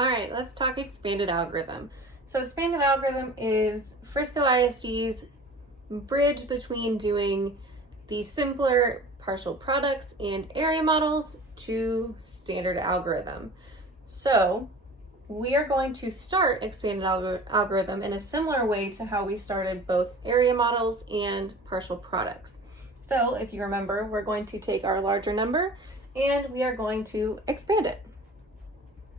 All right, let's talk expanded algorithm. So expanded algorithm is Frisco ISD's bridge between doing the simpler partial products and area models to standard algorithm. So we are going to start expanded algorithm in a similar way to how we started both area models and partial products. So if you remember, we're going to take our larger number and we are going to expand it.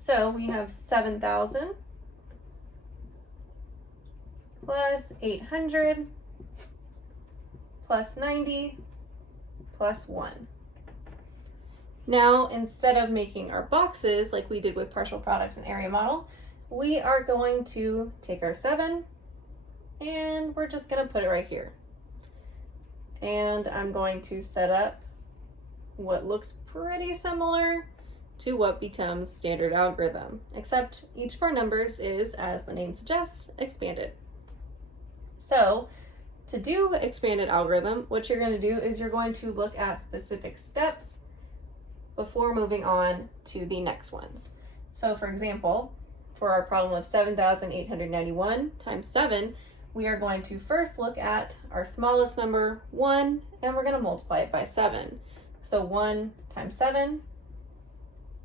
So we have 7,000 plus 800 plus 90 plus 1. Now, instead of making our boxes like we did with partial product and area model, we are going to take our 7 and we're just going to put it right here. And I'm going to set up what looks pretty similar to what becomes standard algorithm, except each of our numbers is, as the name suggests, expanded. So to do expanded algorithm, what you're going to do is you're going to look at specific steps before moving on to the next ones. So for example, for our problem of 7,891 times 7, we are going to first look at our smallest number, 1, and we're going to multiply it by 7. So 1 times 7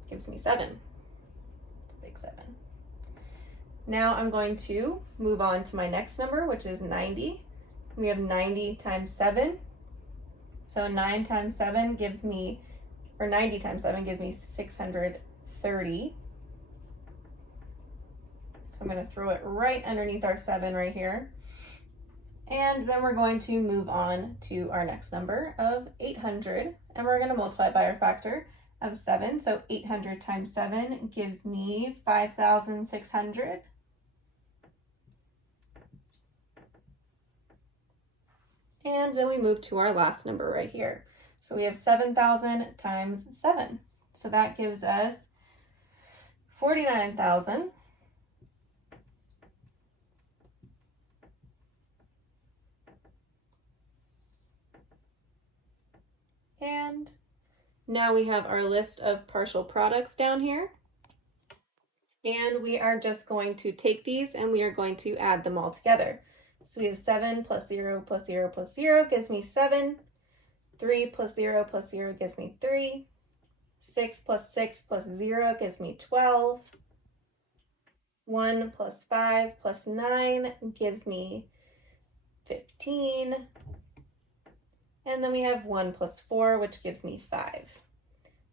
gives me 7. It's a big 7. Now I'm going to move on to my next number, which is 90. We have 90 times 7. So 9 times 7 gives me, or 90 times 7 gives me 630. So I'm going to throw it right underneath our 7 right here. And then we're going to move on to our next number of 800, and we're going to multiply it by our factor of 7. So 800 times 7 gives me 5,600. And then we move to our last number right here. So we have 7,000 times 7. So that gives us 49,000. And now we have our list of partial products down here. And we are just going to take these and we are going to add them all together. So we have 7 plus 0 plus 0 plus 0 gives me 7. 3 plus 0 plus 0 gives me 3. 6 plus 6 plus 0 gives me 12. 1 plus 5 plus 9 gives me 15. And then we have 1 plus 4, which gives me 5.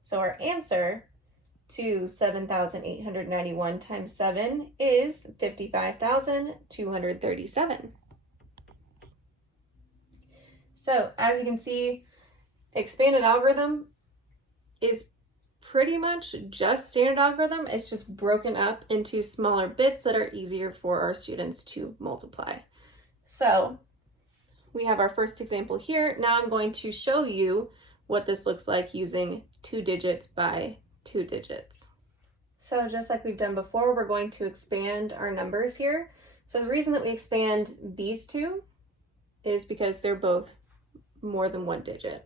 So our answer to 7,891 times 7 is 55,237. So as you can see, expanded algorithm is pretty much just standard algorithm. It's just broken up into smaller bits that are easier for our students to multiply. So we have our first example here. Now I'm going to show you what this looks like using 2 digits by 2 digits. So just like we've done before, we're going to expand our numbers here. So the reason that we expand these two is because they're both more than 1 digit.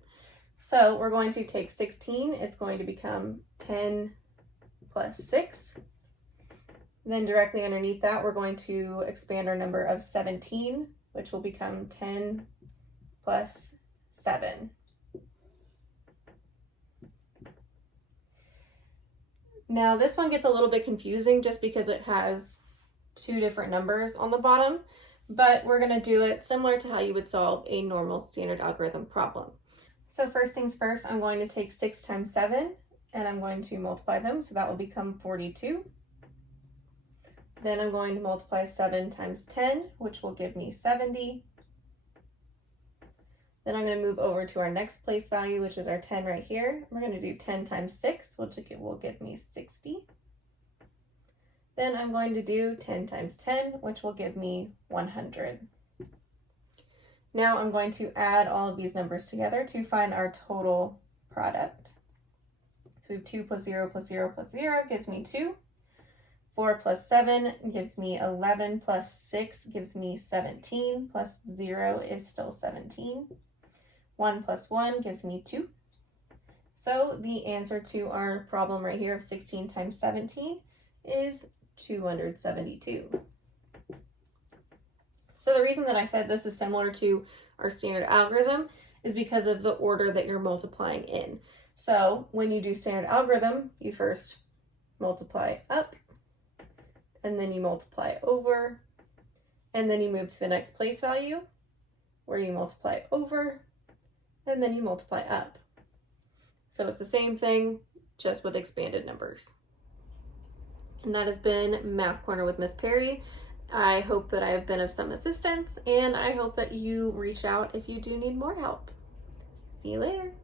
So we're going to take 16, it's going to become 10 plus 6. Then directly underneath that, we're going to expand our number of 17, which will become 10 plus 7. Now this one gets a little bit confusing just because it has 2 different numbers on the bottom, but we're going to do it similar to how you would solve a normal standard algorithm problem. So first things first, I'm going to take 6 times 7 and I'm going to multiply them, so that will become 42. Then I'm going to multiply 7 times 10, which will give me 70. Then I'm going to move over to our next place value, which is our 10 right here. We're going to do 10 times 6, which will give me 60. Then I'm going to do 10 times 10, which will give me 100. Now I'm going to add all of these numbers together to find our total product. So we have 2 plus 0 plus 0 plus 0 gives me 2. 4 plus 7 gives me 11, plus 6 gives me 17, plus 0 is still 17. 1 plus 1 gives me 2. So the answer to our problem right here of 16 times 17 is 272. So the reason that I said this is similar to our standard algorithm is because of the order that you're multiplying in. So when you do standard algorithm, you first multiply up, and then you multiply over, and then you move to the next place value where you multiply over, and then you multiply up. So it's the same thing, just with expanded numbers. And that has been Math Corner with Miss Perry. I hope that I have been of some assistance, and I hope that you reach out if you do need more help. See you later.